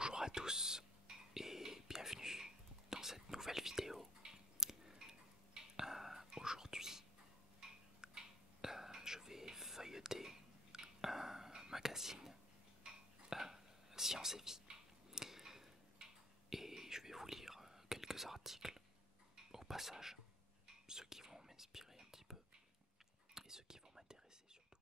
Bonjour à tous et bienvenue dans cette nouvelle vidéo. Aujourd'hui, je vais feuilleter un magazine Science et Vie et je vais vous lire quelques articles au passage, ceux qui vont m'inspirer un petit peu et ceux qui vont m'intéresser surtout.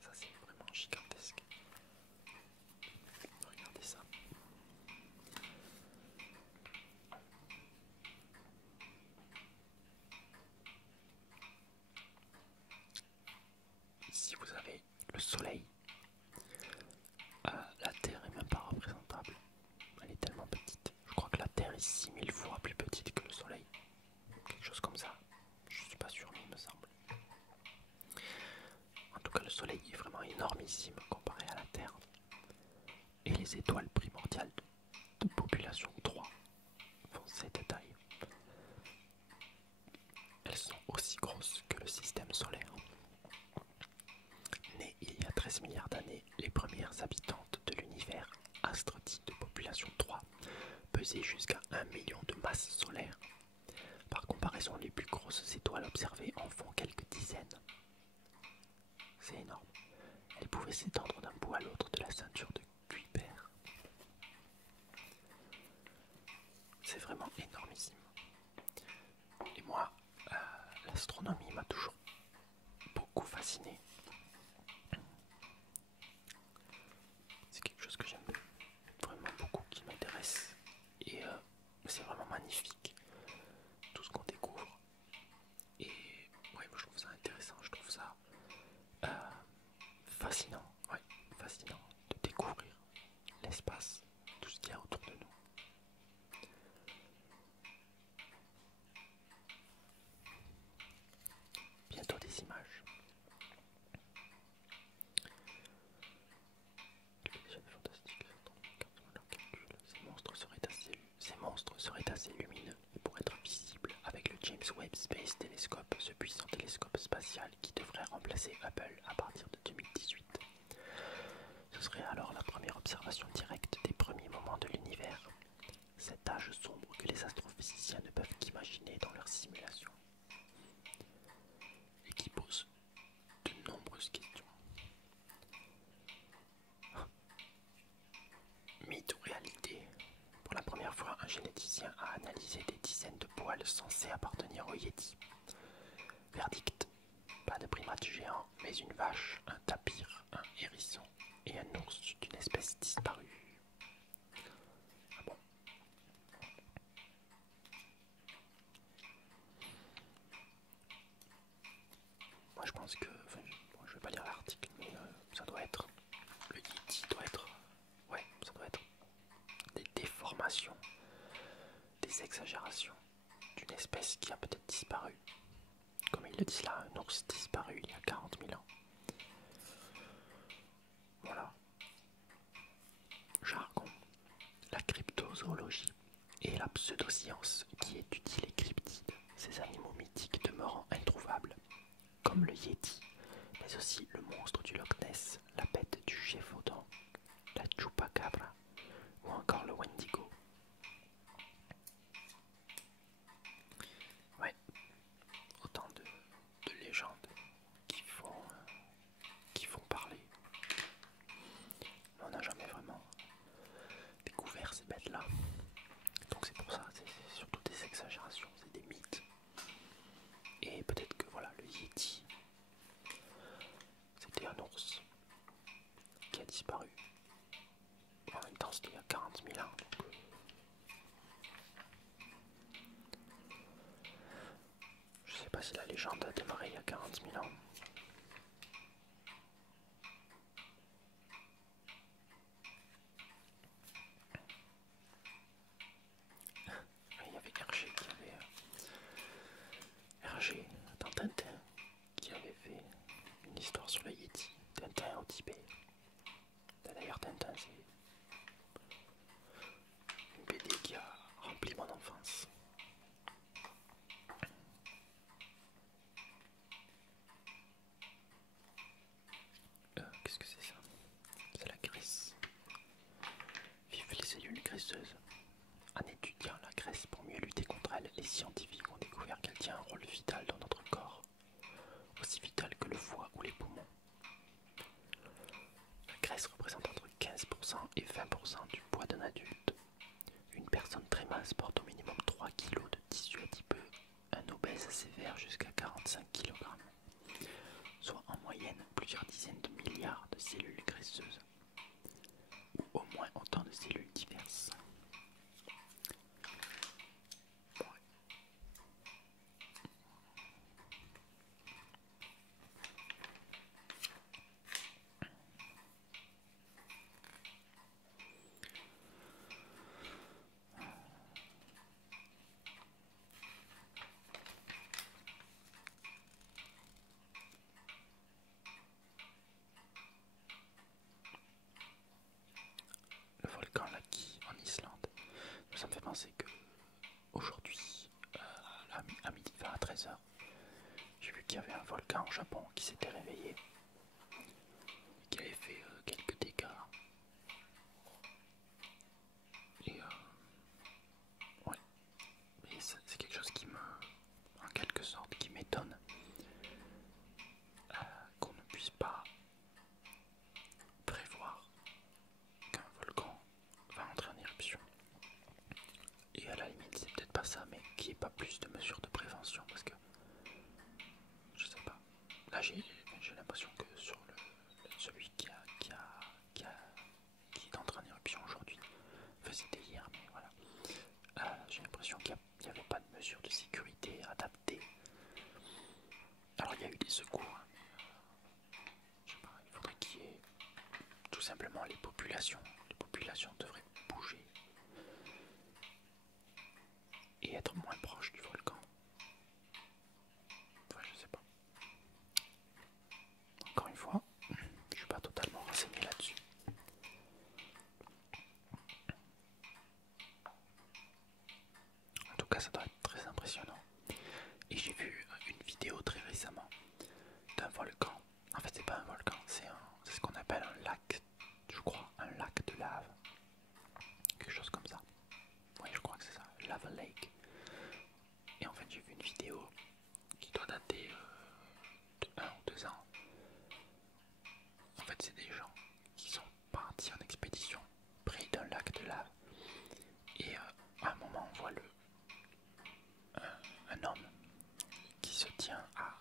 Ça c'est vraiment gigantesque. Regardez ça. Ici vous avez le soleil. La Terre est même pas représentable. Elle est tellement petite. Je crois que la Terre est 6000 fois plus petite que le soleil. Quelque chose comme ça. Je suis pas sûr mais il me semble. En tout cas le soleil est vraiment énormissime comparé à la Terre. Et les étoiles primordiales de population 3 font cette taille. Elles sont aussi grosses que le système solaire. Nées il y a 13 milliards d'années, les premières habitantes de l'univers, astres dits de population 3, pesaient jusqu'à 1 million de masses solaires. Par comparaison, les plus grosses étoiles observées en font quelques dizaines. C'est énorme. Elles pouvaient s'étendre d'un bout à l'autre de la ceinture de Kuiper. C'est vraiment énormissime. Et moi, l'astronomie m'a toujours beaucoup fasciné. C'est quelque chose que j'aime vraiment beaucoup, qui m'intéresse. Et c'est vraiment magnifique, tout ce qu'on découvre. Et ouais, moi je trouve ça intéressant, je trouve ça fascinant, ouais, fascinant de découvrir l'espace, tout ce qu'il y a autour de nous. Bientôt des images. Ces monstres seraient assez lumineux pour être visibles avec le James Webb Space Telescope, ce puissant télescope spatial qui devrait remplacer Hubble à partir de 2018. Ce serait alors la première observation directe des premiers moments de l'univers, cet âge sombre que les astrophysiciens ne peuvent qu'imaginer dans leurs simulations, et qui pose de nombreuses questions. Mythe ou réalité? Pour la première fois, un généticien a analysé des dizaines de poils censés appartenir au Yéti. Verdict: pas de primates géants, mais une vache, un tapir, un hérisson et un ours d'une espèce disparue. Ah bon? Moi je pense que, enfin, bon, je vais pas lire l'article, mais ça doit être, le Yéti doit être, ouais, ça doit être des déformations, des exagérations d'une espèce qui a peut-être disparu. Comme ils le disent là, un ours disparu il y a 40 000 ans. Voilà. Jargon. La cryptozoologie est la pseudoscience qui étudie les cryptides, ces animaux mythiques demeurant introuvables, comme le Yéti, mais aussi le monstre du Loch Ness, la bête du Gévaudan, la Chupacabra ou encore le Wendigo. Ouais, autant de légendes qui font parler. Mais on n'a jamais vraiment découvert ces bêtes-là. Donc c'est pour ça, c'est surtout des exagérations, c'est des mythes. Et peut-être que voilà, le Yéti, c'était un ours qui a disparu. En même temps, c'était il y a 40 000 ans. Donc, je sais pas si la légende a démarré il y a 40 000 ans. Il y avait Hergé qui avait... Hergé dans Tintin qui avait fait une histoire sur le Yéti. Tintin au Tibet. D'ailleurs Tintin 45 kg, soit en moyenne plusieurs dizaines de milliards de cellules graisseuses, ou au moins autant de cellules diverses. Le volcan Laki en Islande. Ça me fait penser que aujourd'hui, à midi, enfin à 13 h, j'ai vu qu'il y avait un volcan au Japon qui s'était réveillé et qui avait fait quelques dégâts. Et ouais, mais c'est quelque chose qui me, en quelque sorte, qui m'étonne qu'on ne puisse pas prévoir qu'un volcan va entrer en éruption. Et à la limite, c'est peut-être pas ça, mais qu'il n'y ait pas plus de mesures de prévention parce que je sais pas. Là, j'ai l'impression que sur celui qui est entré en éruption aujourd'hui, enfin, c'était hier, mais voilà. J'ai l'impression qu'il n'y avait pas de mesures de sécurité adaptées. Alors, il y a eu des secours, hein, mais je sais pas, il faudrait qu'il y ait tout simplement les populations. Les populations devraient bouger et être moins proches du volcan. Enfin, je sais pas. Encore une fois, je suis pas totalement renseigné là-dessus. En tout cas, ça doit être très impressionnant. Et j'ai vu une vidéo très récemment d'un volcan. En fait, c'est pas un volcan, c'est ce qu'on appelle un lac, je crois, un lac de lave. Quelque chose comme ça. Oui, je crois que c'est ça, Lava Lake. Et en fait, j'ai vu une vidéo qui doit dater de 1 ou 2 ans. En fait, c'est des gens qui sont partis en expédition près d'un lac de lave. Et à un moment, on voit un homme qui se tient à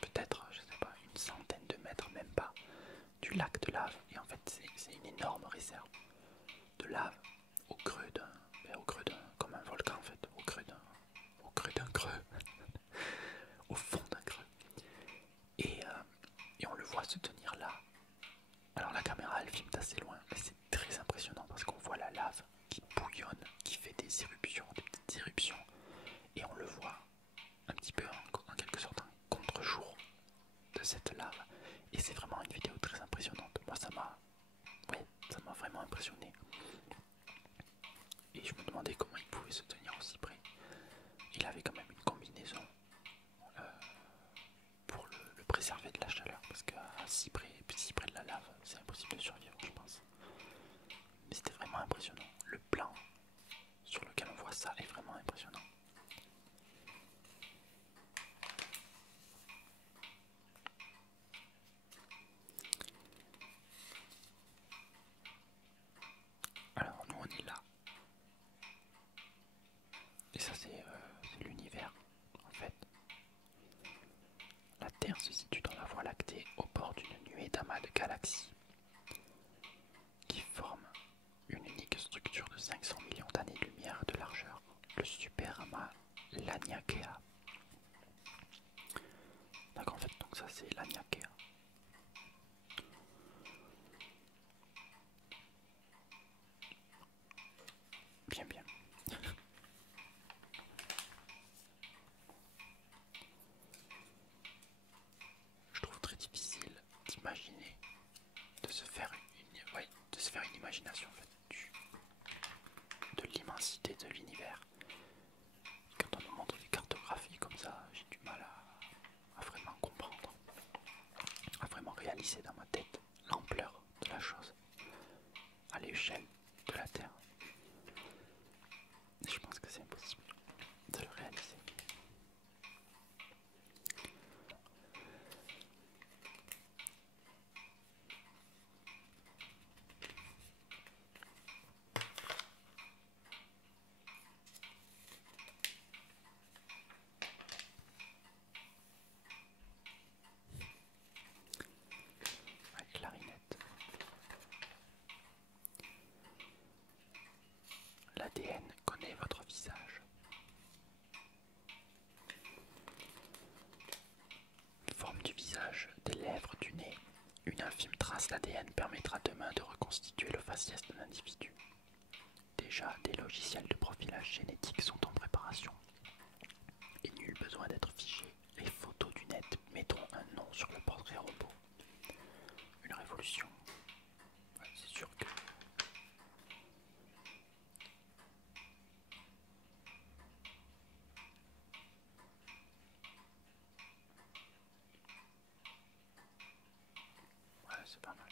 peut-être, je sais pas, une centaine de mètres, même pas, du lac de lave. Et en fait, c'est une énorme réserve de lave au creux comme un volcan en fait, au creux d'un creux, au fond d'un creux. Et on le voit se tenir là. Alors la caméra elle filme d'assez loin, mais c'est très impressionnant parce qu'on voit la lave qui bouillonne, qui fait des éruptions, des petites éruptions, et on le voit un petit peu en quelque sorte un contre-jour de cette lave. Et c'est vraiment une vidéo très impressionnante. Moi ça m'a vraiment impressionné. Et je me demandais comment il pouvait se tenir aussi près. Il avait quand même une combinaison pour le préserver de la chaleur, parce qu'à si près de la lave, c'est impossible de survivre, je pense. Mais c'était vraiment impressionnant. Le plan sur lequel on voit ça est vraiment impressionnant. Alors nous on est là. Et ça c'est l'univers en fait. La Terre se situe dans la Voie lactée au bord d'une nuée d'amas de galaxies qui forment une unique structure de 500 millions d'années-lumière de largeur, le super-amas Laniakea. D'accord, en fait, donc ça c'est Laniakea. Bien, bien. Je trouve très difficile d'imaginer, de se faire une imagination en fait, de l'immensité de l'univers. Quand on nous montre des cartographies comme ça, j'ai du mal à vraiment comprendre, à vraiment réaliser dans ma tête l'ampleur de la chose à l'échelle de la Terre. Et je pense que c'est impossible de le réaliser. trace d'ADN permettra demain de reconstituer le faciès d'un individu. Déjà, des logiciels de profilage génétique sont en préparation. Et nul besoin d'être fiché. Les photos du net mettront un nom sur le portrait robot. Une révolution. Ouais, c'est sûr que... Ouais, c'est pas mal.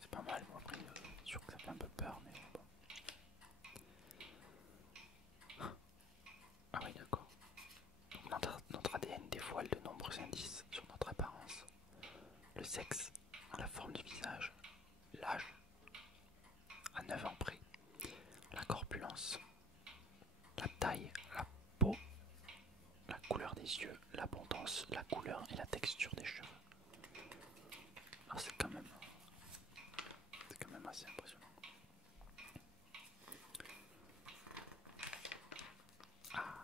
C'est pas mal, bon après, c'est sûr que ça fait un peu peur, mais bon. Ah oui, d'accord. Notre ADN dévoile de nombreux indices sur notre apparence. Le sexe, la forme du visage, l'âge, à 9 ans près, la corpulence, la taille, la peau, la couleur des yeux, l'abondance, la couleur et la texture des cheveux. Alors c'est quand même assez impressionnant. Ah.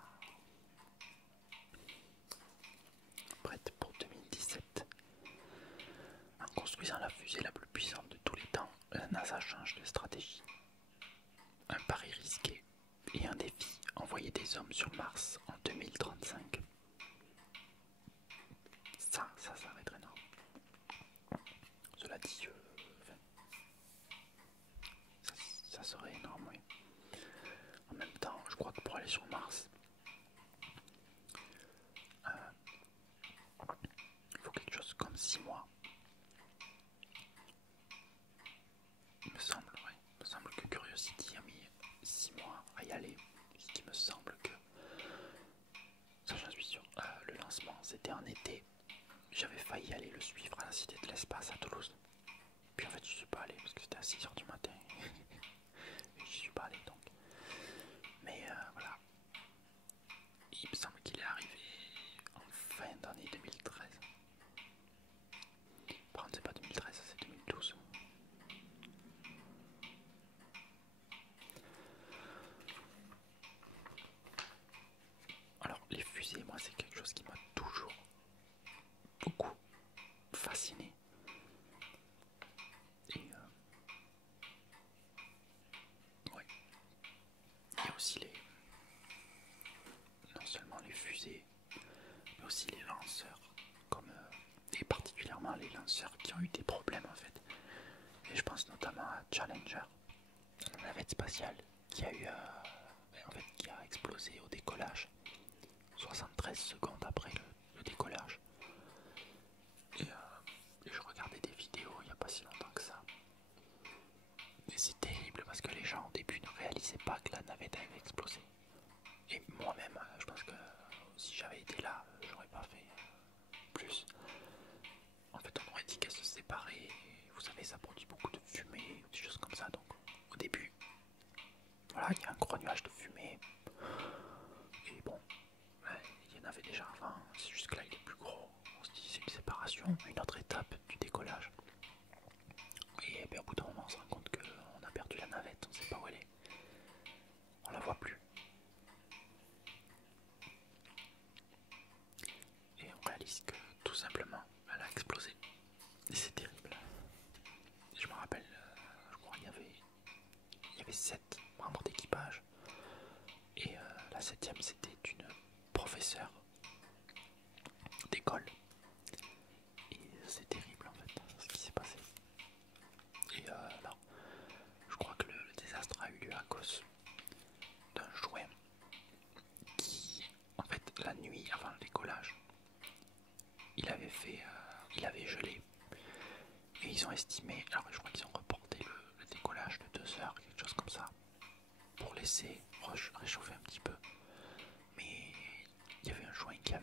Prête pour 2017. En construisant la fusée la plus puissante de tous les temps, la NASA change de stratégie. Un pari risqué et un défi, envoyer des hommes sur Mars en 2035. Ça va être énorme. Cela dit, ça serait énorme, oui. En même temps, je crois que pour aller sur Mars, il faut quelque chose comme 6 mois. Il me semble, ouais. Il me semble que Curiosity a mis 6 mois à y aller. Ce qui me semble que, ça j'en suis sûr, le lancement c'était en été. J'avais failli aller le suivre à la Cité de l'Espace à Toulouse. Puis en fait, je suis pas allé parce que c'était à 6 h du matin. Et j'y suis pas allé donc. Mais voilà. Il me semble qu'il est arrivé en fin d'année 2013. Par contre, c'est pas 2013, c'est 2012. Alors, les fusées, moi, c'est quelque chose qui m'a toujours beaucoup fasciné. Et ouais. Il y a aussi non seulement les fusées, mais aussi les lanceurs, comme et particulièrement les lanceurs qui ont eu des problèmes en fait. Et je pense notamment à Challenger, la navette spatiale qui a eu en fait qui a explosé au décollage, 73 secondes après le décollage. Et je regardais des vidéos il n'y a pas si longtemps que ça. Et c'est terrible parce que les gens au début ne réalisaient pas que la navette avait explosé. Et moi-même, je pense que si j'avais été là, j'aurais pas fait plus. En fait, on aurait dit qu'elle se séparait. Et vous savez, ça produit beaucoup de fumée, des choses comme ça. Donc, au début, voilà, il y a un gros nuage de fumée. Et bon, ouais, il y en avait déjà avant. C'est juste que là, il est plus gros. On se dit, c'est une séparation, une autre étape du décollage. Et bien, au bout d'un moment, on se rend compte qu'on a perdu la navette. On ne sait pas où elle est. On la voit plus. Et on réalise que tout simplement elle a explosé. Et c'est terrible. Et je me rappelle, je crois qu'il y avait 7 membres d'équipage. Et la 7e c'était une professeure d'école. Et c'est terrible en fait ce qui s'est passé. Et alors, je crois que le désastre a eu lieu à cause d'un jouet qui, en fait, la nuit avant le décollage, il avait gelé. Et ils ont estimé, alors je crois qu'ils ont reporté le décollage de 2 heures, quelque chose comme ça, pour laisser réchauffer un petit peu. Mais il y avait un joint qui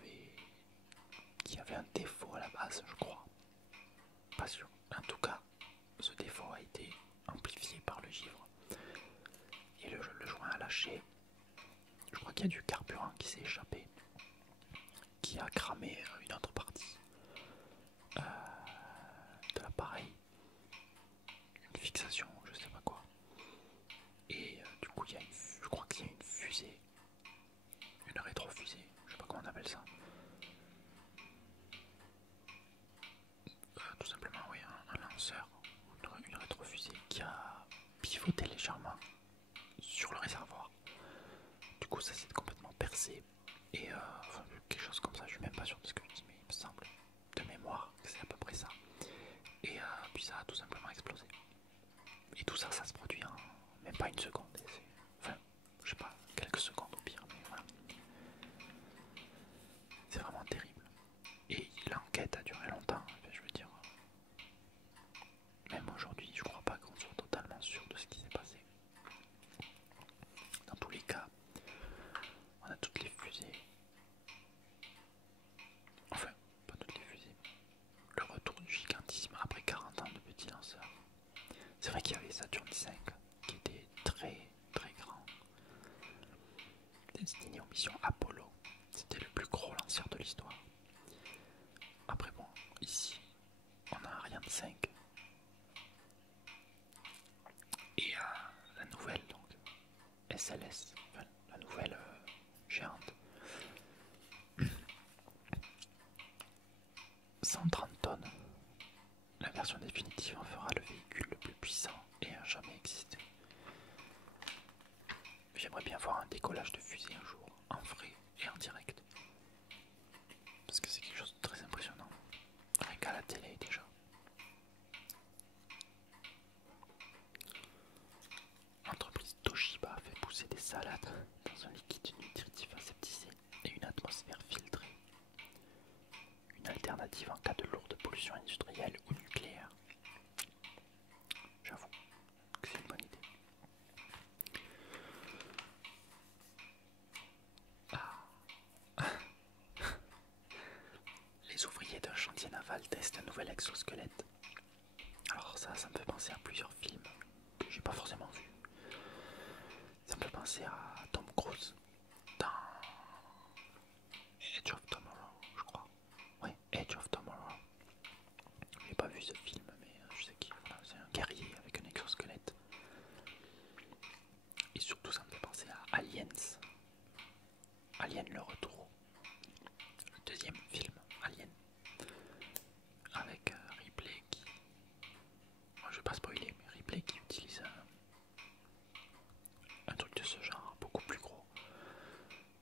avait un défaut à la base, je crois. Pas sûr. En tout cas, ce défaut a été amplifié par le givre. Et le joint a lâché. Je crois qu'il y a du carburant qui s'est échappé, qui a cramé une autre partie de l'appareil, une fixation, je sais pas quoi. Et du coup pivotait légèrement sur le réservoir. Du coup ça s'est complètement percé et enfin, quelque chose comme ça, je suis même pas sûr de ce que je dis mais il me semble de mémoire que c'est à peu près ça. Et puis ça a tout simplement explosé. Et tout ça, ça se produit en même pas une seconde. Enfin, je sais pas, quelques secondes au pire, mais voilà. C'est vraiment terrible. Et l'enquête a duré longtemps, enfin, je veux dire. Même aujourd'hui, je crois pas qu'on soit totalement sûr de ce qui s'est passé. Dans tous les cas, on a toutes les fusées. Enfin, pas toutes les fusées. Le retour du gigantisme après 40 ans de petits lanceurs. C'est vrai qu'il y avait Saturn V qui était très très grand. Destiné aux missions Apollo. C'était le plus gros lanceur de l'histoire. Après bon, ici, on a Ariane 5. Et la nouvelle, donc, SLS, enfin, la nouvelle géante. 130 tonnes. La version définitive en fera le véhicule le plus puissant ayant jamais existé. J'aimerais bien voir un décollage de fusée un jour, en vrai et en direct. Parce que c'est quelque chose de très impressionnant. Rien qu'à la télé déjà. L'entreprise Toshiba fait pousser des salades dans un liquide nutritif aseptisé et une atmosphère filtrée. Une alternative en cas de lourde pollution industrielle ou nucléaire. J'avoue que c'est une bonne idée. Les ouvriers d'un chantier naval testent un nouvel exosquelette. Alors ça me fait penser à plusieurs films que j'ai pas forcément vus. Ça me fait penser à Tom Cruise dans Edge of Tomorrow, je crois. Ouais, Edge of Tomorrow. J'ai pas vu ce film, mais je sais qu'il voilà, c'est un guerrier avec un exosquelette. Et surtout, ça me fait penser à Aliens. Alien le retour. Le deuxième film, Alien. Avec Ripley qui... Moi je vais pas spoiler, mais Ripley qui utilise un truc de ce genre, beaucoup plus gros.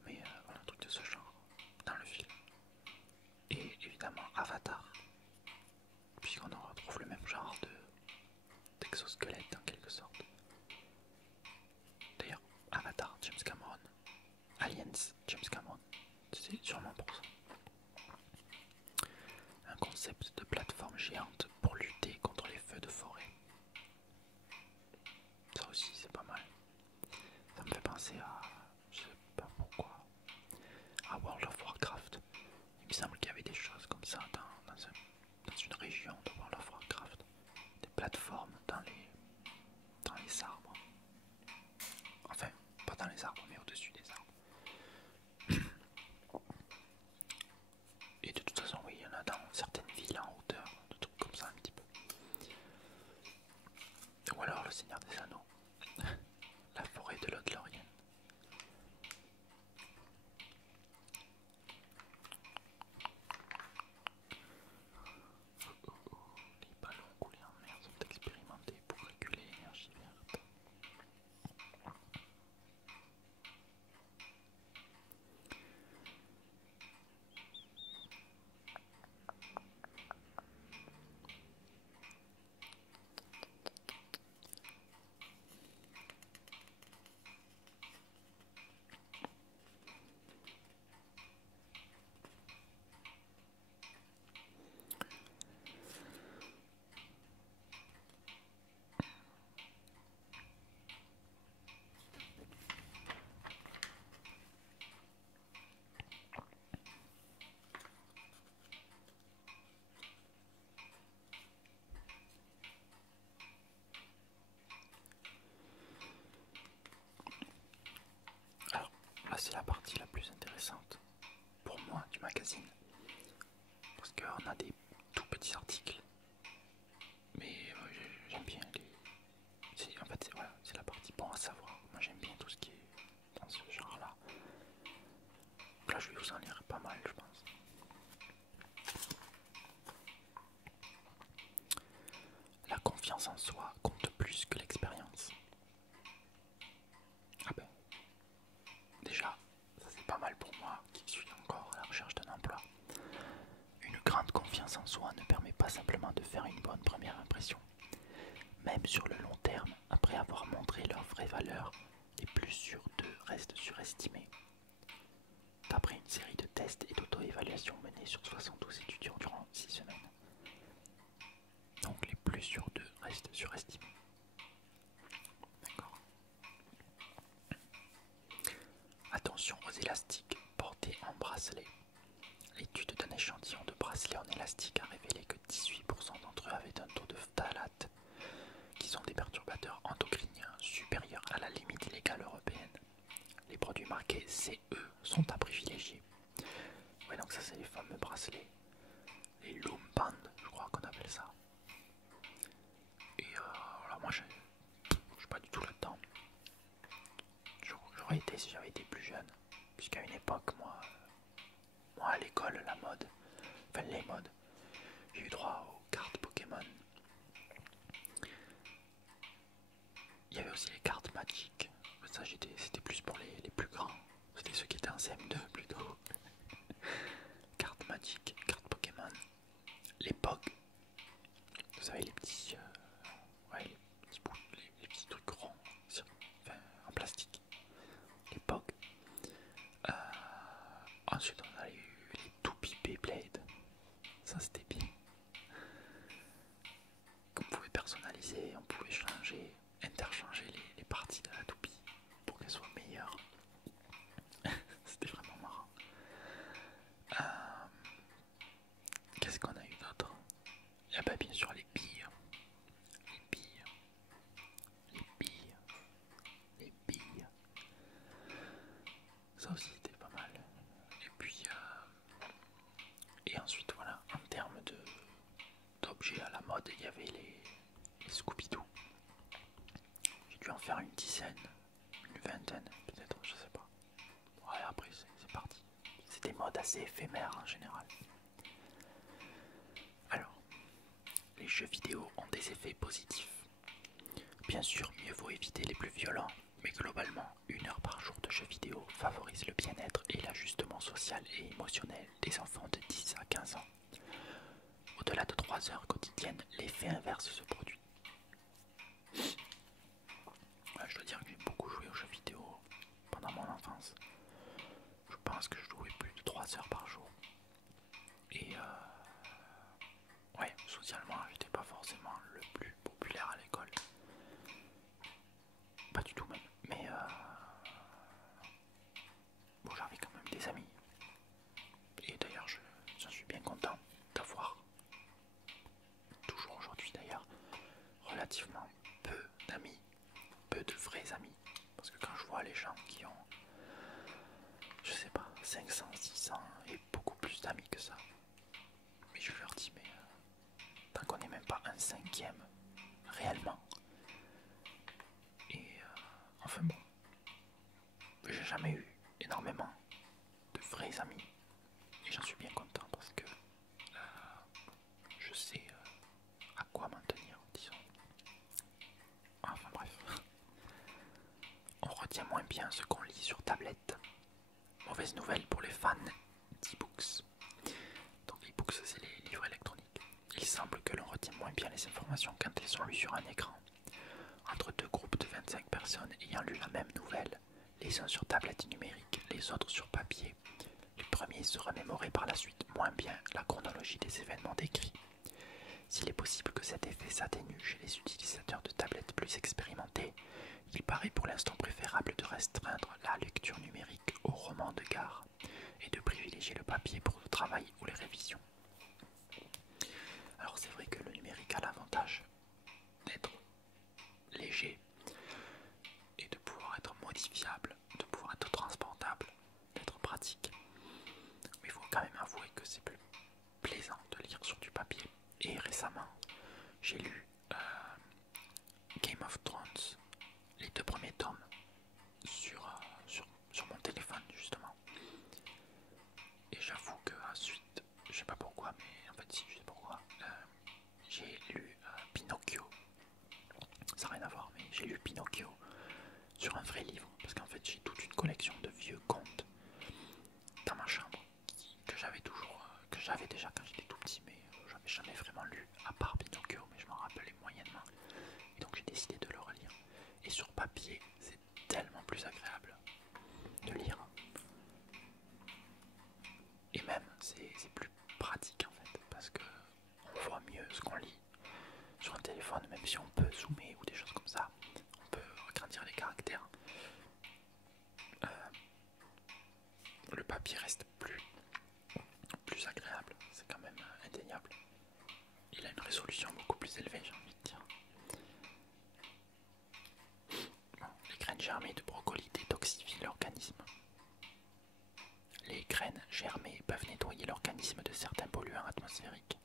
Mais voilà, un truc de ce genre dans le film. Et évidemment Avatar. Puisqu'on en retrouve le même genre d'exosquelette en quelque sorte. D'ailleurs, Avatar, James Cameron. Aliens, James Cameron. C'est sûrement pour ça. Un concept de plateforme géante pour lutter contre les feux de forêt. Ça aussi c'est pas mal. Ça me fait penser à... je sais pas pourquoi. À World of Warcraft. Il me semble qu'il y avait des choses comme ça dans une région de World of Warcraft. Des plateformes dans les arbres. Enfin, pas dans les arbres, mais au-dessus des arbres. Et de toute façon, oui, il y en a dans certaines villes en hauteur, des trucs comme ça un petit peu. Ou alors le Seigneur des Anneaux, la forêt de l'Othlorien. Les ballons coulés en mer sont expérimentés pour réguler l'énergie verte. Alors, là c'est la partie la plus intéressante pour moi du magazine. Parce qu'on a des tout petits articles. Mais j'aime bien les... En fait, voilà, c'est la partie bon à savoir. Moi j'aime bien tout ce qui est dans ce genre-là. Là je vais vous en lire pas mal, je pense. La confiance en soi compte plus que l'expérience. l'expérience en soi ne permet pas simplement de faire une bonne première impression. Même sur le long terme, après avoir montré leur vraie valeur, les plus sûrs d'eux restent surestimés. D'après une série de tests et d'auto-évaluations menés sur 72 étudiants durant 6 semaines. Donc les plus sûrs d'eux restent surestimés. D'accord. Attention aux élastiques portés en bracelet. L'étude d'un échantillon de bracelets en élastique a révélé que 18% d'entre eux avaient un taux de phtalate, qui sont des perturbateurs endocriniens supérieurs à la limite légale européenne. Les produits marqués CE sont à privilégier. Ouais, donc ça c'est les fameux bracelets, les Loom Band, je crois qu'on appelle ça. Et alors moi je suis pas du tout là-dedans. J'aurais été si j'avais été plus jeune, puisqu'à une époque moi à l'école la mode, enfin les modes, j'ai eu droit aux cartes Pokémon. Il y avait aussi les cartes Magic, ça c'était plus pour les plus grands, c'était ceux qui étaient en CM2 plutôt. Cartes Magic, cartes Pokémon, les Pog, vous savez les petits, ouais, les petits trucs ronds, enfin, en plastique, les Pog. Ensuite on a eu les toupies Beyblade, ça c'était bien. Qu'on pouvait personnaliser, on pouvait changer, interchanger les parties de la toupie pour qu'elle soit meilleure. C'était vraiment marrant. Qu'est-ce qu'on a eu d'autre? Et bah bien sûr les billes. Les billes. Les billes. Les billes. Ça aussi c'était pas mal. Et puis et ensuite voilà, en termes d'objets à la mode, il y avait les Scooby-Doo. J'ai dû en faire une dizaine, une vingtaine peut-être, je sais pas. Ouais, après c'est parti. C'est des modes assez éphémères en général. Alors, les jeux vidéo ont des effets positifs. Bien sûr, mieux vaut éviter les plus violents, mais globalement, 1 heure par jour de jeux vidéo favorise le bien-être et l'ajustement social et émotionnel des enfants de 10 à 15 ans. Au-delà de 3 heures quotidiennes, l'effet inverse se produit. Je dois dire que j'ai beaucoup joué aux jeux vidéo pendant mon enfance. Je pense que je jouais plus de 3 heures par jour. Et ouais, socialement, j'étais pas forcément le plus populaire à l'école. Pas du tout même. Mais bon, j'avais quand même des amis. Et d'ailleurs, j'en suis bien content d'avoir, toujours aujourd'hui d'ailleurs, relativement peu d'amis, peu de vrais amis. Parce que quand je vois les gens qui ont, je sais pas, 500, 600 et beaucoup plus d'amis que ça, mais je leur dis, mais tant qu'on n'est même pas un cinquième réellement. Et enfin bon, j'ai jamais eu énormément de vrais amis. Et j'en suis bien content parce que je sais à quoi m'en tenir, disons. Enfin bref. On retient moins bien ce qu'on lit sur tablette. Mauvaise nouvelle pour les fans d'e-books. Donc l'e-books, c'est les livres électroniques. Il semble que l'on retient moins bien les informations quand elles sont lues sur un écran. Entre 2 groupes de 25 personnes ayant lu la même nouvelle, les uns sur tablette numérique, les autres sur papier, les premiers se remémoraient par la suite moins bien la chronologie des événements décrits. S'il est possible que cet effet s'atténue chez les utilisateurs de tablettes plus expérimentés, il paraît pour l'instant préférable de restreindre la lecture numérique aux romans de gare et de privilégier le papier pour le travail ou les révisions. Alors c'est vrai que le numérique a l'avantage d'être léger et de pouvoir être modifiable, de pouvoir être transportable, d'être pratique. Mais il faut quand même avouer que c'est plus plaisant de lire sur du papier. Et récemment, j'ai lu Game of Thrones, les 2 premiers tomes, sur mon téléphone justement. Et j'avoue que ensuite, je sais pas pourquoi, mais en fait si, je sais pourquoi, j'ai lu Pinocchio. Ça n'a rien à voir, mais j'ai lu Pinocchio sur un vrai livre, parce qu'en fait j'ai toute une collection de vieux contes dans ma chambre que j'avais déjà quand j'étais tout petit, mais papier, c'est tellement plus agréable de lire. Et même, c'est plus pratique en fait, parce que on voit mieux ce qu'on lit sur un téléphone, même si on peut zoomer ou des choses comme ça, on peut agrandir les caractères. Le papier reste plus agréable, c'est quand même indéniable. Il a une résolution beaucoup plus élevée, j'ai envie de dire. Bon, les graines germées de brocoli détoxifient l'organisme. Les graines germées peuvent nettoyer l'organisme de certains polluants atmosphériques.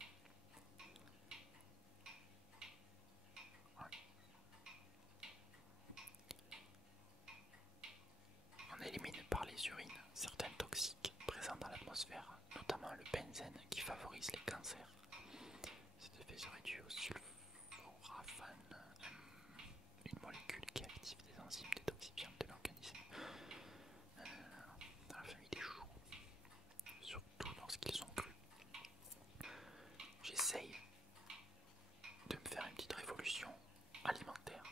On élimine par les urines certains toxiques présents dans l'atmosphère, notamment le benzène qui favorise les cancers. Cet effet serait dû au sulforaphane, une molécule qui active des enzymes détoxifiantes de l'organisme dans la famille des choux, surtout lorsqu'ils sont crus. J'essaye de me faire une petite révolution alimentaire.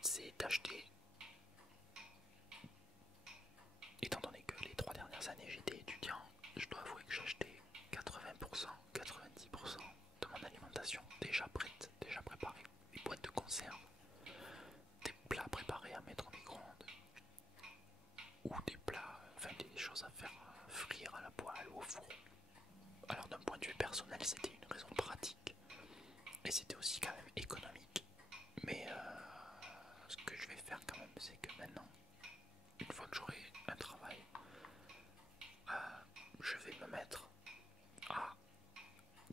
C'est d'acheter, étant donné que les 3 dernières années j'étais étudiant, je dois avouer que j'achetais 80%, 90% de mon alimentation déjà prête, déjà préparée. Des boîtes de conserve, des plats préparés à mettre au micro-ondes, ou des plats, enfin des choses à faire frire à la poêle ou au four. Alors d'un point de vue personnel, c'était une raison pratique, et c'était aussi quand même économique. Mais ce que je vais faire quand même, c'est que maintenant, une fois que j'aurai un travail, je vais me mettre à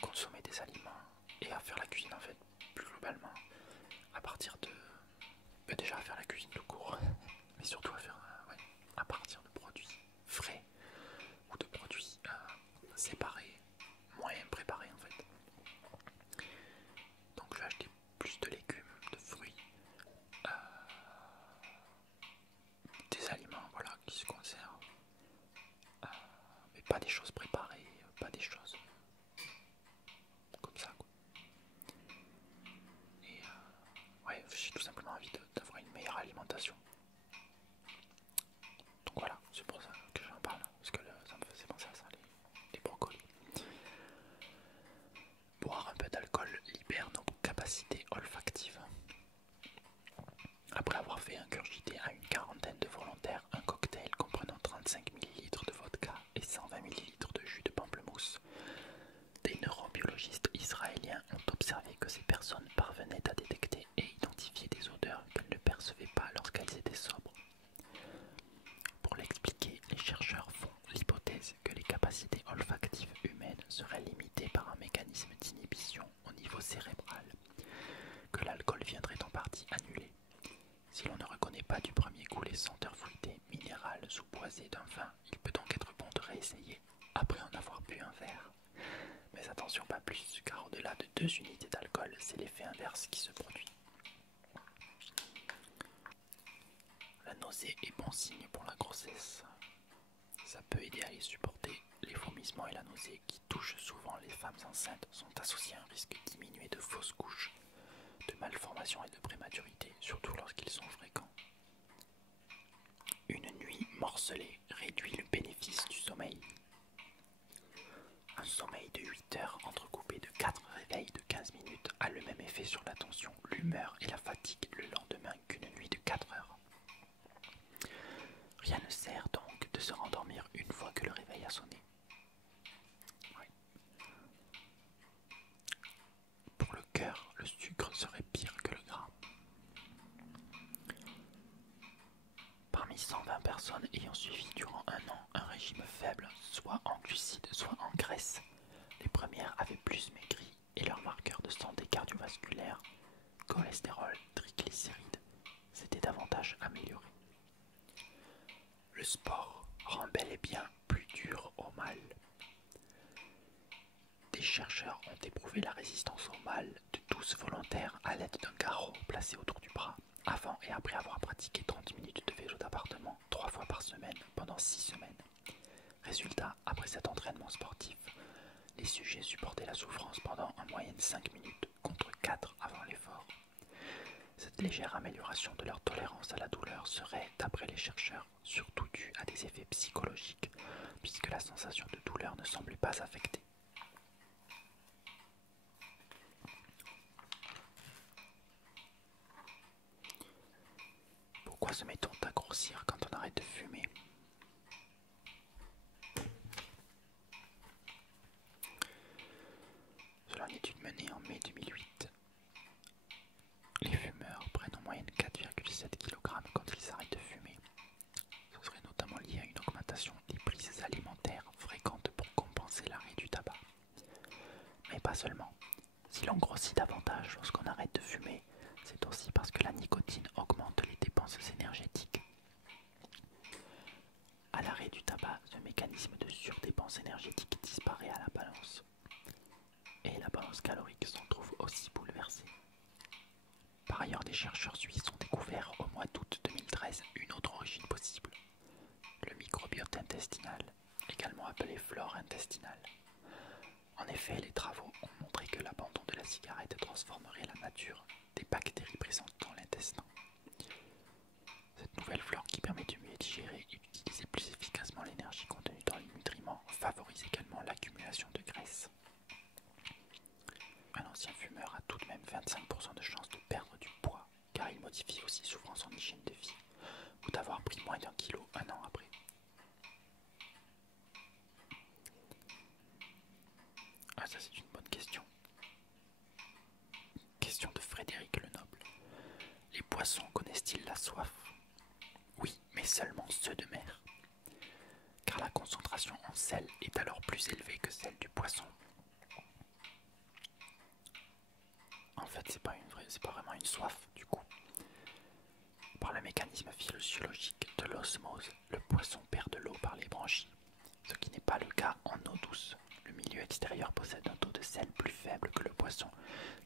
consommer des aliments et à faire la cuisine en fait, plus globalement, à partir de... déjà à faire la cuisine tout court, mais surtout à faire à partir de produits frais ou de produits séparés, moins préparés en fait. Donc je vais acheter plus de légumes, de fruits, des aliments voilà, qui se conservent, mais pas des choses préparées, pas des choses comme ça quoi. Et ouais, j'ai tout simplement envie d'avoir une meilleure alimentation. Donc voilà, c'est pour ça que j'en parle, parce que ça me faisait penser à ça, les brocolis. Boire un peu d'alcool libère nos capacités olfactives. Après avoir fait ingurgiter à une quarantaine de volontaires un cocktail comprenant 35 ml de vodka et 120 ml de jus de pamplemousse, des neurobiologistes israéliens ont observé que ces personnes parvenaient à détecter et identifier des odeurs qu'elles ne percevaient pas lorsqu'elles étaient sobres. Pour l'expliquer, les chercheurs font l'hypothèse que les capacités olfactives humaines seraient limitées par un mécanisme d'inhibition au niveau cérébral, que l'alcool viendrait en partie annuler. Si l'on ne reconnaît pas du premier coup les senteurs fruitées, minérales ou boisées d'un vin, il peut donc être bon de réessayer après en avoir bu un verre. Mais attention, pas plus, car au-delà de 2 unités d'alcool, c'est l'effet inverse qui se produit. La nausée est bon signe pour la grossesse. Ça peut aider à les supporter. Les vomissements et la nausée qui touchent souvent les femmes enceintes sont associés à un risque diminué de fausses couches, de malformations et de prématurité, surtout lorsqu'ils sont fréquents. Une nuit morcelée réduit le bénéfice du sommeil. Un sommeil de 8 heures entrecoupé de 4 réveils de 15 minutes a le même effet sur l'attention, l'humeur et la fatigue le lendemain qu'une nuit de 4 heures. Rien ne sert donc de se rendormir une fois que le réveil a sonné. Ouais. Pour le cœur, le sucre serait pire que le gras. Parmi 120 personnes ayant suivi durant un an un régime faible, soit en glucides, soit en graisse, les premières avaient plus maigri et leurs marqueurs de santé cardiovasculaire, cholestérol, triglycérides, s'étaient davantage améliorés. Le sport rend bel et bien plus dur au mal. Des chercheurs ont éprouvé la résistance au mal de 12 volontaires à l'aide d'un garrot placé autour du bras, avant et après avoir pratiqué 30 minutes de vélo d'appartement 3 fois par semaine pendant 6 semaines. Résultat, après cet entraînement sportif, les sujets supportaient la souffrance pendant en moyenne 5 minutes contre 4 avant l'effort. Cette légère amélioration de leur tolérance à la douleur serait, d'après les chercheurs, surtout due à des effets psychologiques, puisque la sensation de douleur ne semblait pas affectée. Pourquoi se met-on à grossir quand on arrête de fumer? Selon une étude menée en mai 2008, les fumeurs prennent en moyenne 4,7 kg quand ils arrêtent de fumer. Ce serait notamment lié à une augmentation des prises alimentaires fréquentes pour compenser l'arrêt du tabac. Mais pas seulement. Si l'on grossit davantage lorsqu'on arrête de fumer, c'est aussi parce que la nicotine augmente les dépenses énergétiques. À l'arrêt du tabac, ce mécanisme de surdépense énergétique disparaît à la balance. Et la balance calorique s'en trouve aussi bouleversée. Par ailleurs, des chercheurs suisses ont découvert au mois d'août 2013 une autre origine possible, le microbiote intestinal, également appelé flore intestinale. En effet, les travaux ont montré que l'abandon de la cigarette transformerait la nature des bactéries présentes dans l'intestin. Cette nouvelle flore qui permet de mieux digérer et d'utiliser plus efficacement l'énergie contenue dans les nutriments favorise également l'accumulation de graisse. Un ancien fumeur a tout de même 25% de chances de perdre du poids, car il modifie aussi souvent son hygiène de vie, ou d'avoir pris moins d'1 kilo un an après. Ah, ça c'est une bonne question. Question de Frédéric Lenoble. Les poissons connaissent-ils la soif? Oui, mais seulement ceux de mer, car la concentration en sel est alors plus élevée que celle du poisson. En fait, c'est pas vraiment une soif du coup. Par le mécanisme physiologique de l'osmose, le poisson perd de l'eau par les branchies, ce qui n'est pas le cas en eau douce. Le milieu extérieur possède un taux de sel plus faible que le poisson,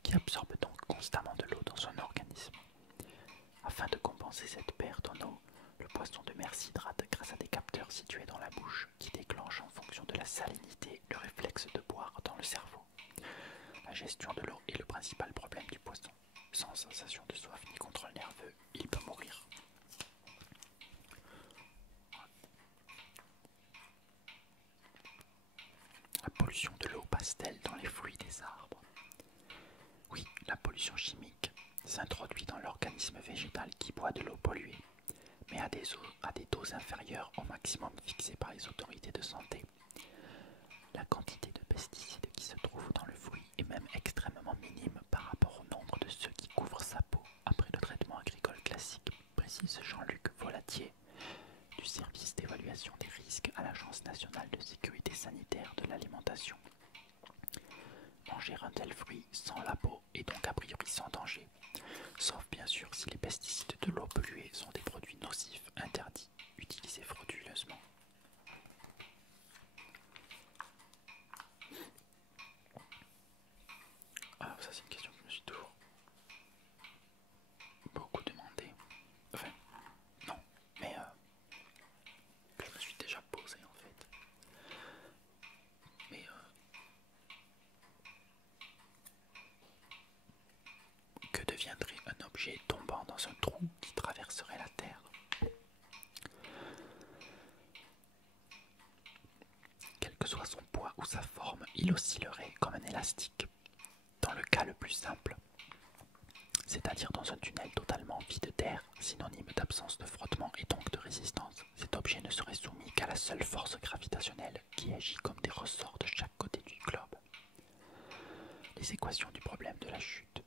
qui absorbe donc constamment de l'eau dans son organisme. Afin de compenser cette perte en eau, le poisson de mer s'hydrate grâce à des capteurs situés dans la bouche qui déclenchent en fonction de la salinité le réflexe de boire dans le cerveau. La gestion de l'eau est le principal problème du poisson. Sans sensation de soif ni contrôle nerveux, il peut mourir. La pollution de l'eau passe-t-elle dans les fruits des arbres? Oui, la pollution chimique s'introduit dans l'organisme végétal qui boit de l'eau polluée, mais à des doses inférieures au maximum fixé par les autorités de santé. La quantité de pesticides qui se trouvent dans le fruit est même extrêmement minime par rapport au nombre de ceux qui couvrent sa peau après le traitement agricole classique, précise Jean-Luc Volatier, du service d'évaluation des risques à l'Agence nationale de sécurité sanitaire de l'alimentation. Manger un tel fruit sans la peau est donc a priori sans danger, sauf bien sûr si les pesticides de l'eau polluée sont des produits nocifs interdits, utilisés frauduleusement. Ah, ça c'est une question que je me suis toujours beaucoup demandé. Enfin, non, mais que je me suis déjà posé en fait. Mais que deviendrait un objet tombant dans un trou qui traverserait la Terre? Quel que soit son poids ou sa forme, il oscillerait comme un élastique. Dans le cas le plus simple, c'est-à-dire dans un tunnel totalement vide d'air, synonyme d'absence de frottement et donc de résistance, cet objet ne serait soumis qu'à la seule force gravitationnelle qui agit comme des ressorts de chaque côté du globe. Les équations du problème de la chute,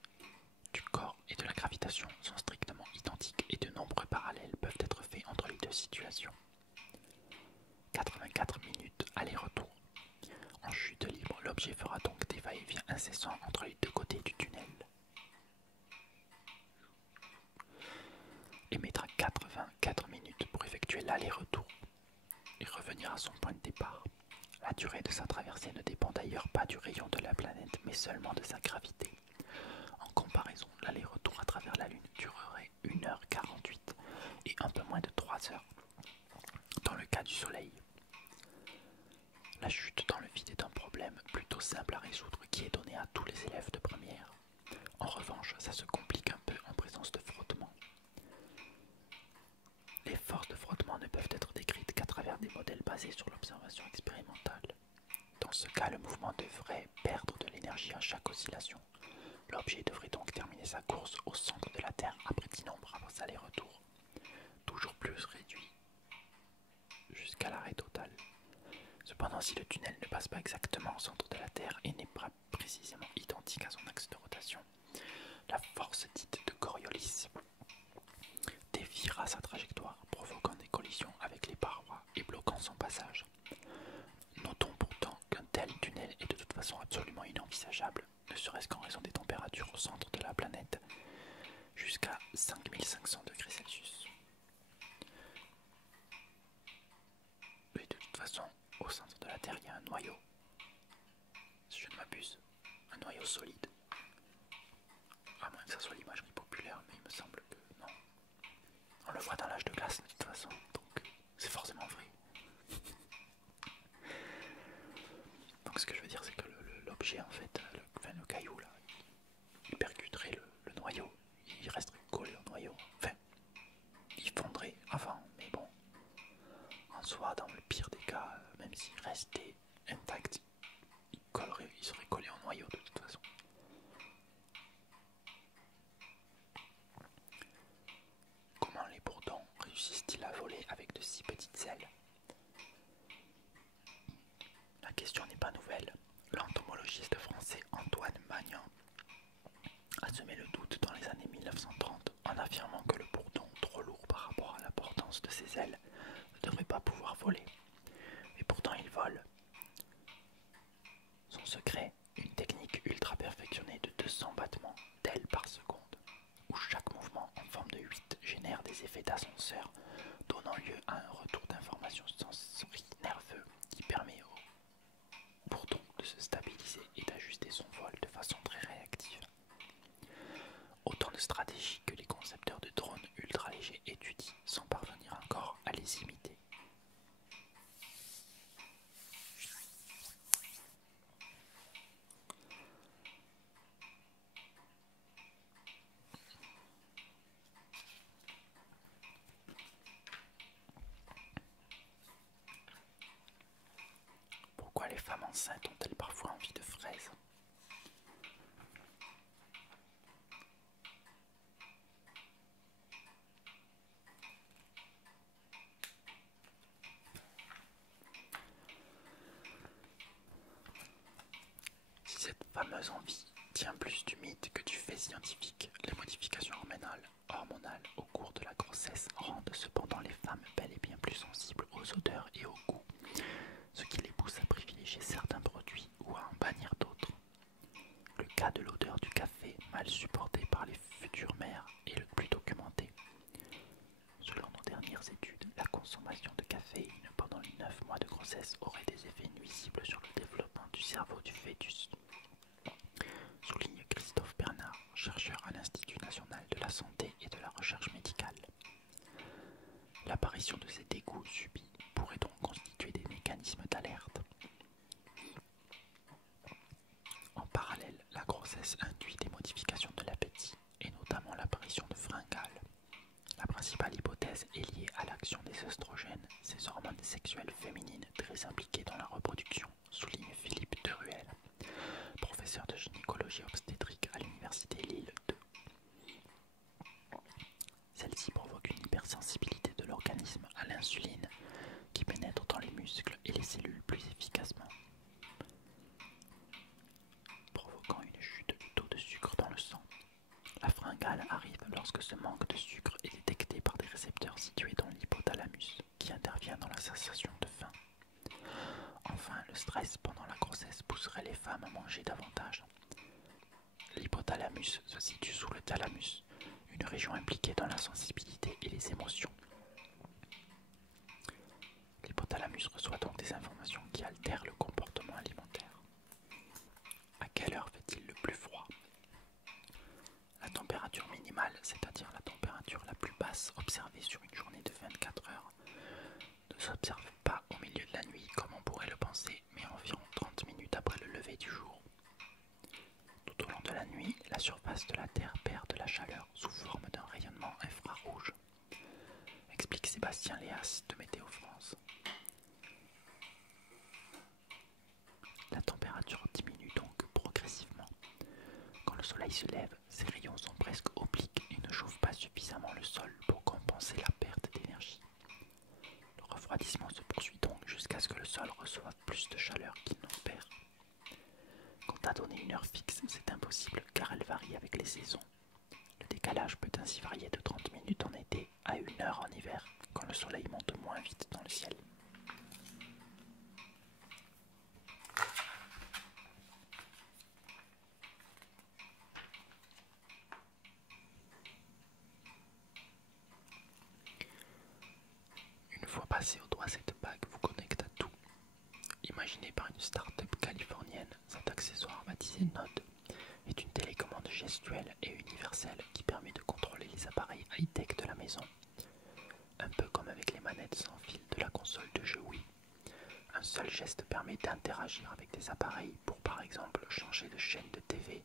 du corps et de la gravitation sont strictement identiques et de nombreux parallèles peuvent être faits entre les deux situations. 84 minutes aller-retour. En chute libre, l'objet fera donc des va-et-vient incessants entre les deux côtés du tunnel. Il mettra 84 minutes pour effectuer l'aller-retour et revenir à son point de départ. La durée de sa traversée ne dépend d'ailleurs pas du rayon de la planète, mais seulement de sa gravité. En comparaison, l'aller-retour à travers la Lune durerait 1h48 et un peu moins de 3 heures dans le cas du Soleil. La chute dans le vide est un problème plutôt simple à résoudre qui est donné à tous les élèves de première. En revanche, ça se complique un peu en présence de frottement peuvent être décrites qu'à travers des modèles basés sur l'observation expérimentale. Dans ce cas, le mouvement devrait perdre de l'énergie à chaque oscillation. L'objet devrait donc terminer sa course au centre de la Terre après 10 nombres avant aller-retour, toujours plus réduit jusqu'à l'arrêt total. Cependant, si le tunnel ne passe pas exactement au centre de la Terre et n'est pas précisément identique à son axe de rotation, la force dite de Coriolis déviera sa trajectoire, provoquant des collisions avec les parois et bloquant son passage. Notons pourtant qu'un tel tunnel est de toute façon absolument inenvisageable, ne serait-ce qu'en raison des températures au centre de la planète, jusqu'à 5500 degrés Celsius. Et de toute façon, au centre de la Terre, il y a un noyau, si je ne m'abuse, un noyau solide. À moins que ça soit l'imagerie populaire, mais il me semble que non. On le voit dans l'âge de glace de toute façon, donc c'est forcément vrai. Donc ce que je veux dire, c'est que l'objet, en fait, le caillou là, il percuterait le noyau, il resterait collé au noyau. Enfin, il fondrait avant, mais bon, en soi, dans le pire des cas, même s'il restait intact, il serait collé au noyau de toute façon. Comment les bourdons réussissent-ils à voler avec de si petites ailes? La question n'est pas nouvelle. L'entomologiste français Antoine Magnan a semé le doute dans les années 1930 en affirmant que le bourdon, trop lourd par rapport à l'importance de ses ailes, ne devrait pas pouvoir voler. Et pourtant il vole. Son secret, une technique ultra perfectionnée de 200 battements d'ailes par seconde, où chaque mouvement en forme de 8 génère des effets d'ascenseur, donnant lieu à un retour d'informations sensories nerveux qui permet au bourdon de se stabiliser et d'ajuster son vol de façon très réactive. Autant de stratégies que les concepteurs de drones ultra légers étudient sans parvenir encore à les imiter. Pourquoi les femmes enceintes ont-elles parfois envie de fraises? Si cette fameuse envie tient plus du mythe que du fait scientifique, les modifications hormonales au cours de la grossesse rendent cependant les femmes bel et bien plus sensibles aux odeurs et aux goûts, ce qui les pousse à privilégier certains produits ou à en bannir d'autres. Le cas de l'odeur du café, mal supportée par les futures mères, est le plus documenté. Selon nos dernières études, la consommation de caféine pendant les 9 mois de grossesse aurait des effets nuisibles sur le développement du cerveau du fœtus, souligne Christophe Bernard, chercheur à l'Institut national de la santé et de la recherche médicale. L'apparition de ces dégoûts subis pourrait donc constituer des mécanismes d'alerte. En parallèle, la grossesse induit des modifications de l'appétit, et notamment l'apparition de fringales. La principale hypothèse est liée à l'action des œstrogènes, ces hormones sexuelles féminines très impliquées dans la reproduction, souligne Philippe Deruel, professeur de gynécologie obstétrique à l'université Lille 2. Celle-ci provoque une hypersensibilité de l'organisme à l'insuline qui pénètre dans les muscles et les cellules plus efficacement, provoquant une chute du taux de sucre dans le sang. La fringale arrive lorsque ce manque de sucre est détecté par des récepteurs situés dans l'hypothalamus, qui intervient dans la sensation de faim. Enfin, le stress pendant la grossesse pousserait les femmes à manger davantage. L'hypothalamus se situe sous le thalamus, une région impliquée dans la sensibilité et les émotions. L'hypothalamus reçoit donc des informations qui altèrent le comportement alimentaire. À quelle heure fait-il le plus froid? La température minimale, c'est-à-dire la température la plus basse observée sur une journée de 24 heures, ne s'observe pas au milieu de la nuit comme on pourrait le penser, mais environ 30 minutes après le lever du jour. Tout au long de la nuit, la surface de la Terre perd de la chaleur sous forme d'un rayonnement infrarouge. explique Sébastien Léas de Météo France. La température diminue donc progressivement. Quand le soleil se lève, ses rayons sont presque obliques et ne chauffent pas suffisamment le sol pour compenser la perte d'énergie. Le refroidissement se poursuit donc jusqu'à ce que le sol reçoive plus de chaleur qu'il n'en perd. Quant à donner une heure fixe, c'est impossible car elle varie avec les saisons. Le décalage peut ainsi varier de 30 minutes en été à 1 heure en hiver, quand le soleil monte moins vite dans le ciel. Une fois passé au doigt, cette bague vous connecte à tout. Imaginée par une start-up californienne, cet accessoire baptisé Node est une télécommande gestuelle et universelle qui permet de contrôler les appareils high-tech de la maison. Un peu comme avec les manettes sans fil de la console de jeu Wii. Un seul geste permet d'interagir avec des appareils pour par exemple changer de chaîne de TV,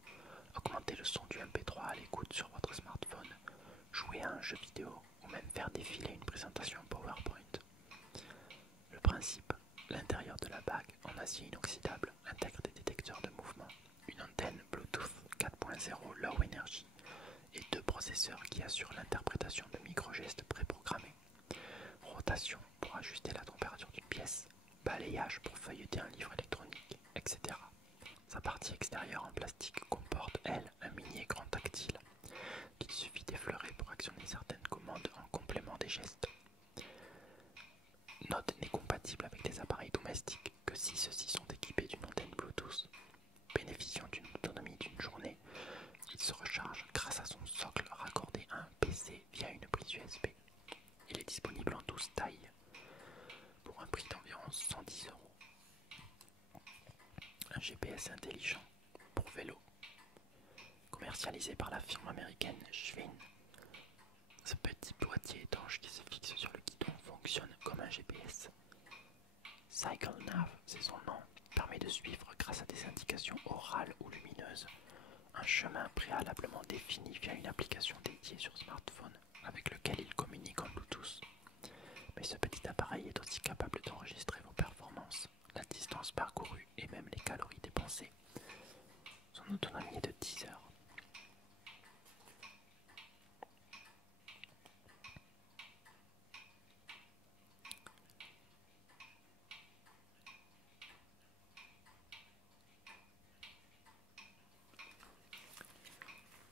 augmenter le son du MP3 à l'écoute sur votre smartphone, jouer à un jeu vidéo ou même faire défiler une présentation PowerPoint. Le principe, l'intérieur de la bague en acier inoxydable intègre des détecteurs de mouvement, une antenne Bluetooth 4.0 Low Energy et 2 processeurs qui assurent l'interprétation de micro-gestes préprogrammés. Rotation pour ajuster la température d'une pièce, balayage pour feuilleter un livre électronique, etc. Sa partie extérieure en plastique comporte, elle, un mini-écran tactile qu'il suffit d'effleurer pour actionner certaines commandes en complément des gestes. Node n'est compatible avec des appareils domestiques que si ceux-ci sont équipés d'une antenne Bluetooth. Bénéficiant d'une autonomie d'une journée, il se recharge grâce à son socle raccordé à un PC via une prise USB. Il est disponible en 12 tailles pour un prix d'environ 110 €. Un GPS intelligent pour vélo, commercialisé par la firme américaine Schwinn. Ce petit boîtier étanche qui se fixe sur le guidon fonctionne comme un GPS. CycleNav, c'est son nom, permet de suivre grâce à des indications orales ou lumineuses un chemin préalablement défini via une application dédiée sur smartphone avec lequel il communique en Bluetooth. Mais ce petit appareil est aussi capable d'enregistrer vos performances, la distance parcourue et même les calories dépensées. Son autonomie est de 10 heures.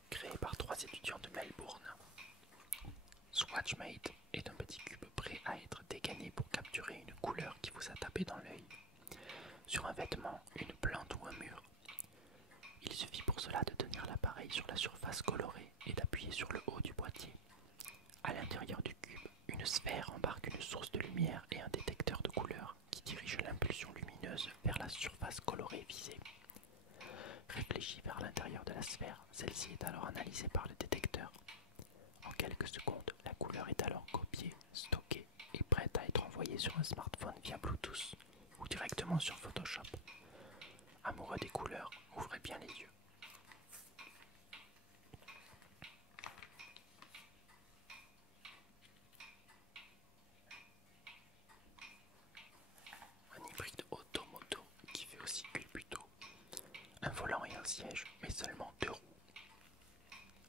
Créé par 3 étudiants de Melbourne, Swatchmate est un petit cube prêt à être dégainé pour capturer une couleur qui vous a tapé dans l'œil. Sur un vêtement, une plante ou un mur. Il suffit pour cela de tenir l'appareil sur la surface colorée et d'appuyer sur le haut du boîtier. À l'intérieur du cube, une sphère embarque une source de lumière et un détecteur de couleurs qui dirige l'impulsion lumineuse vers la surface colorée visée. Réfléchie vers l'intérieur de la sphère, celle-ci est alors analysée par le détecteur. En quelques secondes, la couleur est alors copiée, stockée et prête à être envoyée sur un smartphone via Bluetooth ou directement sur Photoshop. Amoureux des couleurs, ouvrez bien les yeux. Un hybride auto-moto qui fait aussi culbuto. Un volant et un siège, mais seulement 2 roues.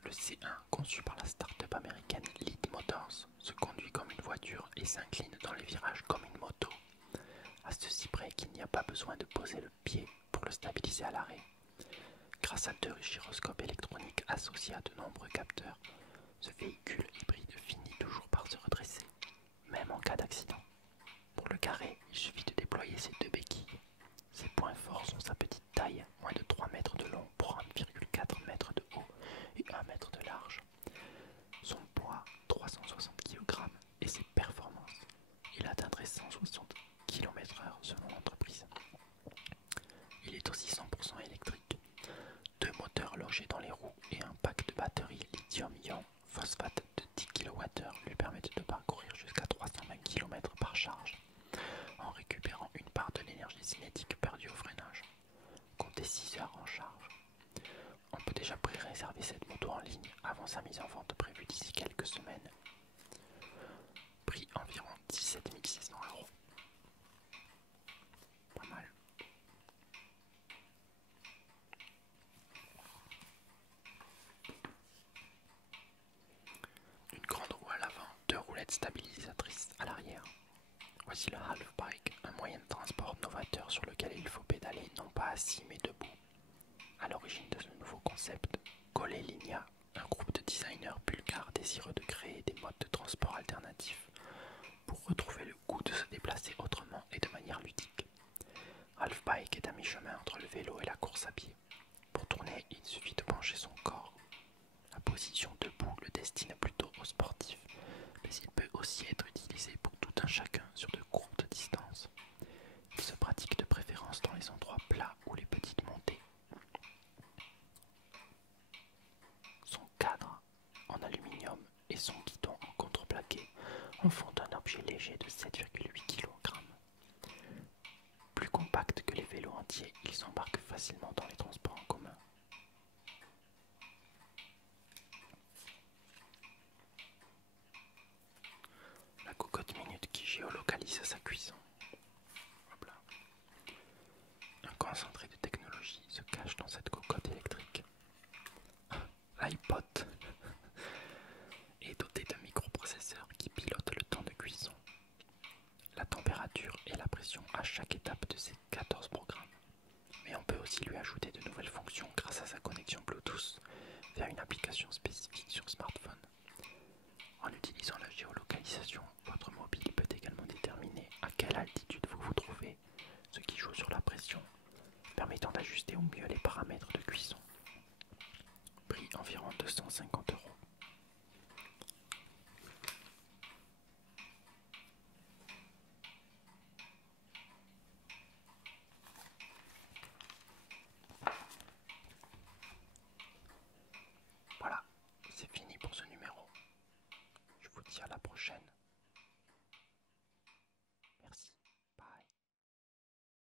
Le C1, conçu par la start-up américaine Lead Motors, se conduit comme une voiture et s'incline dans les virages comme une moto, à ceci près qu'il n'y a pas besoin de poser le pied pour le stabiliser à l'arrêt. Grâce à 2 gyroscopes électroniques associés à de nombreux capteurs, ce véhicule hybride finit toujours par se redresser, même en cas d'accident. Pour le garer, il suffit de déployer ses 2 béquilles. Ses points forts sont sa petite taille, moins de 3 mètres de long pour 1,4 mètres de haut et 1 mètre de large. Son poids, 360 kg, et ses performances. Il atteindrait 160 km/h selon l'entreprise. Il est aussi 100% électrique. 2 moteurs logés dans les roues et un pack de batterie lithium-ion phosphate de 10 kWh lui permettent de parcourir jusqu'à 320 km par charge, en récupérant une part de l'énergie cinétique perdue au freinage. Comptez 6 heures en charge. On peut déjà pré-réserver cette moto en ligne avant sa mise en vente prévue d'ici quelques semaines. Prix environ 17 600 €. Pas mal. Une grande roue à l'avant, 2 roulettes stabilisatrices à l'arrière. Voici le Halfbike, un moyen de transport novateur sur lequel il faut pédaler non pas assis mais debout. À l'origine de ce nouveau concept, Gole Linea, un groupe de designers bulgares désireux de créer des modes de transport alternatifs pour retrouver le goût de se déplacer autrement et de manière ludique. Halfbike est à mi-chemin entre le vélo et la course à pied. Pour tourner, il suffit de pencher son corps. La position debout le destine plutôt aux sportifs, mais il peut aussi être utilisé pour tout un chacun sur de courtes distances. Il se pratique de préférence dans les endroits plats ou les petites montées. Son cadre en aluminium et son guidon en contreplaqué en font un objet léger de 7,8 kg. Plus compact que les vélos entiers, il s'embarque facilement dans les transports en commun. La cocotte minute qui géolocalise sa cuisson. Hop là. Un concentré de technologie se cache dans cette cocotte électrique. L'iPod est doté d'un microprocesseur qui pilote le temps de cuisson, la température et la pression à chaque étape de ses 14 programmes. Mais on peut aussi lui ajouter de nouvelles fonctions grâce à sa connexion Bluetooth via une application spécifique sur smartphone. En utilisant la géolocalisation, votre mobile peut également déterminer à quelle altitude vous vous trouvez, ce qui joue sur la pression, permettant d'ajuster au mieux les paramètres de cuisson. Prix environ 250